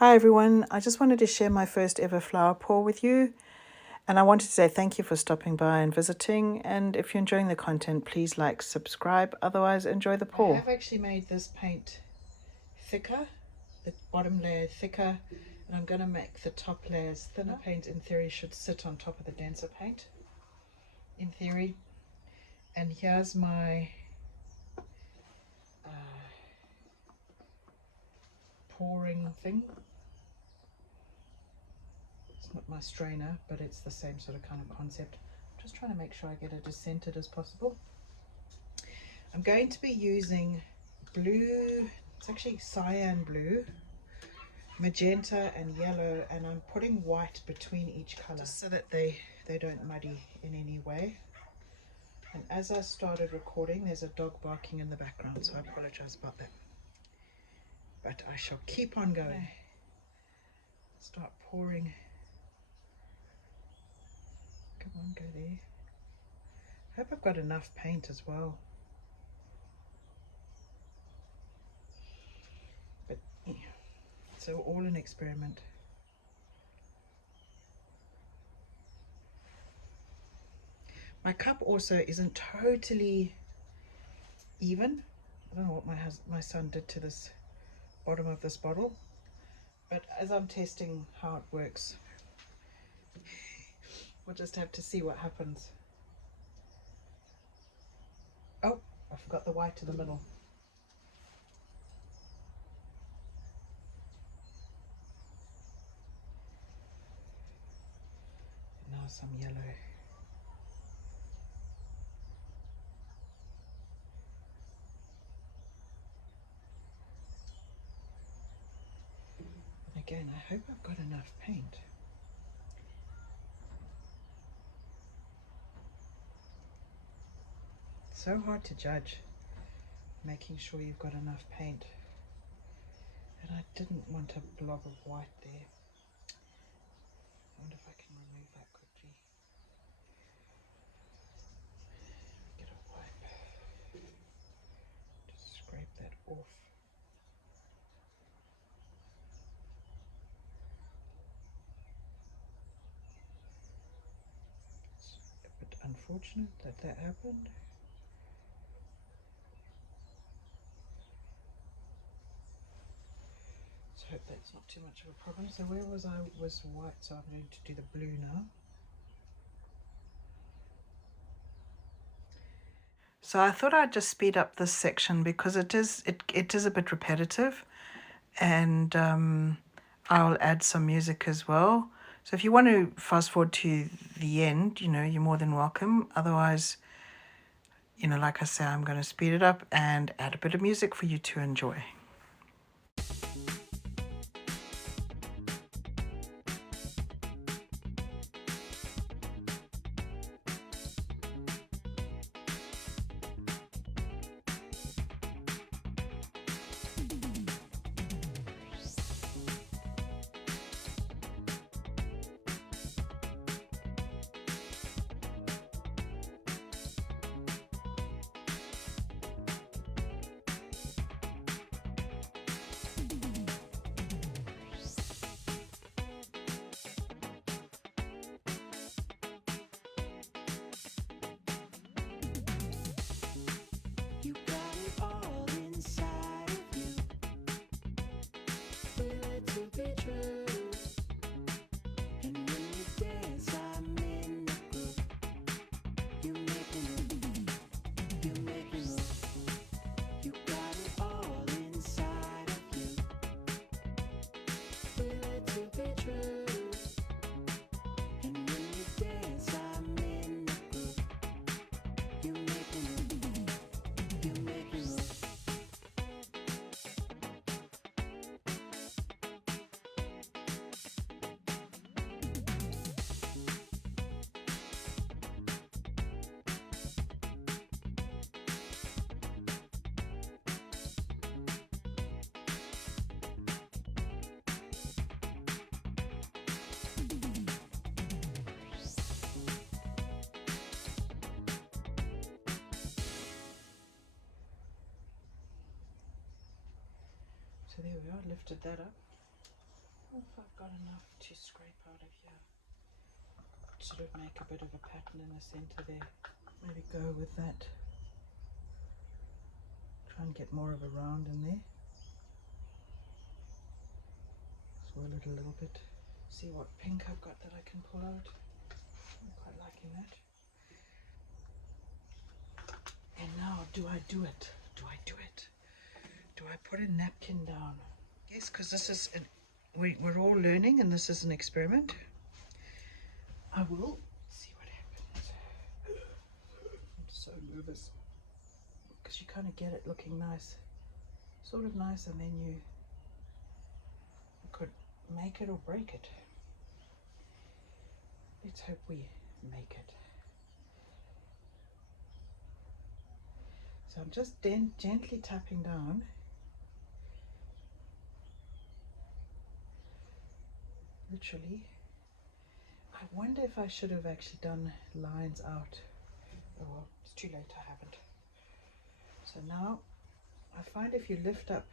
Hi everyone, I just wanted to share my first ever flower pour with you, and I wanted to say thank you for stopping by and visiting, and if you're enjoying the content, please like, subscribe, otherwise enjoy the pour. I have actually made this paint thicker, the bottom layer thicker, and I'm going to make the top layers thinner. Paint in theory should sit on top of the denser paint, in theory, and here's my pouring thing. It's not my strainer, but it's the same sort of kind of concept. I'm just trying to make sure I get it as centered as possible. I'm going to be using blue, it's actually cyan blue, magenta and yellow, and I'm putting white between each color just so that they don't muddy in any way. And as I started recording, there's a dog barking in the background, so I apologize about that. But I shall keep on going. Start pouring. Come on, go there. I hope I've got enough paint as well. But yeah, so all an experiment. My cup also isn't totally even. I don't know what my son did to this bottom of this bottle, but as I'm testing how it works, we'll just have to see what happens. Oh, I forgot the white in the middle. And now some yellow. And again, I hope I've got enough paint. It's so hard to judge, making sure you've got enough paint. And I didn't want a blob of white there. I wonder if I can remove that quickly. Get a wipe. Just scrape that off. It's a bit unfortunate that that happened. I hope that's not too much of a problem. So where was I? Was white, so I'm going to do the blue now. So I thought I'd just speed up this section because it is a bit repetitive, and I'll add some music as well. So if you want to fast forward to the end, you're more than welcome. Otherwise, like I say, I'm going to speed it up and add a bit of music for you to enjoy. So there we are, lifted that up. if I've got enough to scrape out of here. Sort of make a bit of a pattern in the center there. Maybe go with that. Try and get more of a round in there. Swirl it a little bit. See what pink I've got that I can pull out. I'm quite liking that. And now, do I do it? Do I do it? Do I put a napkin down? Yes, because this is, we're all learning and this is an experiment. I will see what happens. I'm so nervous because you kind of get it looking nice, sort of nice, and then you could make it or break it. Let's hope we make it. So I'm just gently tapping down. Literally. I wonder if I should have actually done lines out. Oh well, it's too late, I haven't. So now, I find if you lift up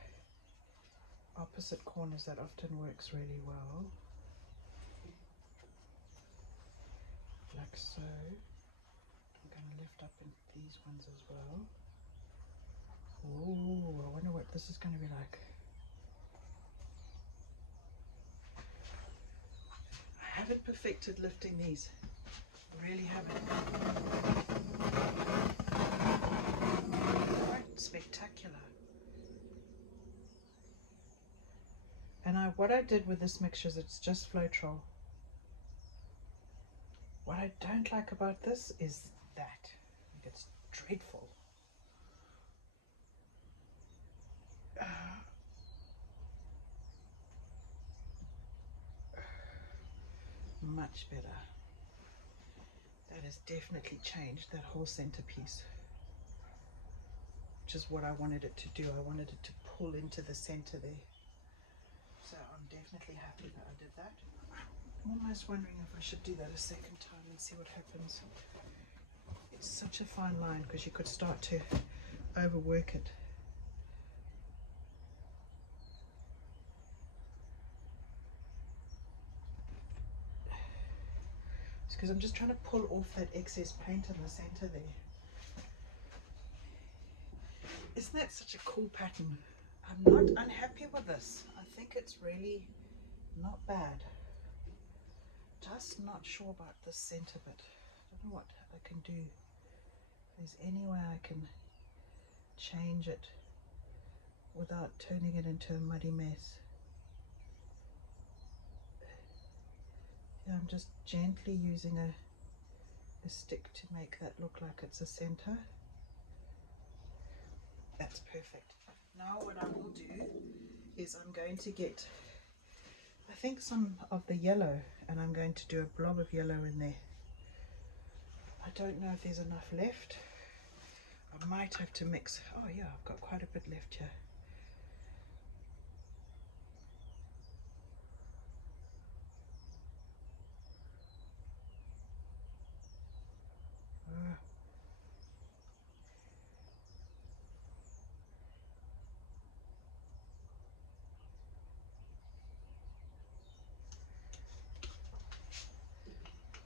opposite corners, that often works really well. Like so. I'm going to lift up in these ones as well. Oh, I wonder what this is going to be like. I haven't perfected lifting these. I really haven't. Quite spectacular. And what I did with this mixture is it's just Floetrol. What I don't like about this is that. It's dreadful. Much better. That has definitely changed that whole centerpiece, which is what I wanted it to do. I wanted it to pull into the center there. So I'm definitely happy that I did that. I'm almost wondering if I should do that a second time and see what happens. It's such a fine line because you could start to overwork it. It's because I'm just trying to pull off that excess paint in the center there. Isn't that such a cool pattern? I'm not unhappy with this. I think it's really not bad. Just not sure about this center bit. I don't know what I can do. If there's any way I can change it without turning it into a muddy mess. Yeah, I'm just gently using a stick to make that look like it's a center. That's perfect. Now what I will do is I'm going to get, I think, some of the yellow, and I'm going to do a blob of yellow in there. I don't know if there's enough left. I might have to mix. Oh yeah, I've got quite a bit left here.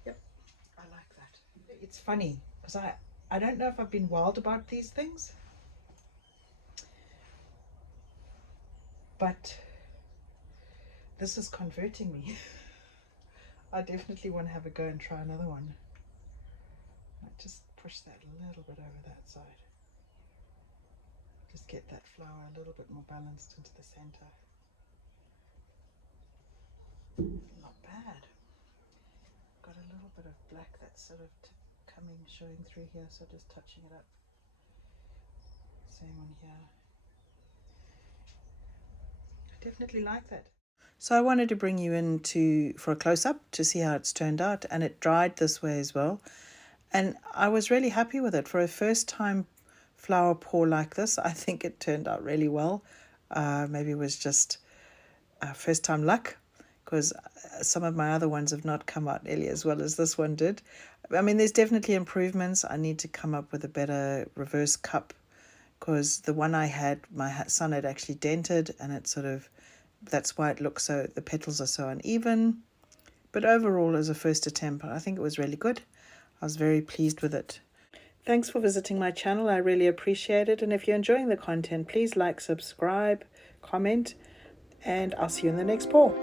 Yep, I like that. It's funny because I don't know if I've been wild about these things, but this is converting me. I definitely want to have a go and try another one. Might just push that a little bit over that side. Just get that flower a little bit more balanced into the center. Not bad. Got a little bit of black that's sort of showing through here, so just touching it up. Same on here. I definitely like that. So I wanted to bring you in for a close-up to see how it's turned out, and it dried this way as well. And I was really happy with it. For a first time flower pour like this, I think it turned out really well. Maybe it was just first time luck, because some of my other ones have not come out nearly as well as this one did. I mean, there's definitely improvements. I need to come up with a better reverse cup, because the one I had, my son had actually dented, and it sort of That's why it looks so, the petals are so uneven. But overall, as a first attempt, I think it was really good. I was very pleased with it. Thanks for visiting my channel. I really appreciate it. And if you're enjoying the content, please like, subscribe, comment, and I'll see you in the next pour.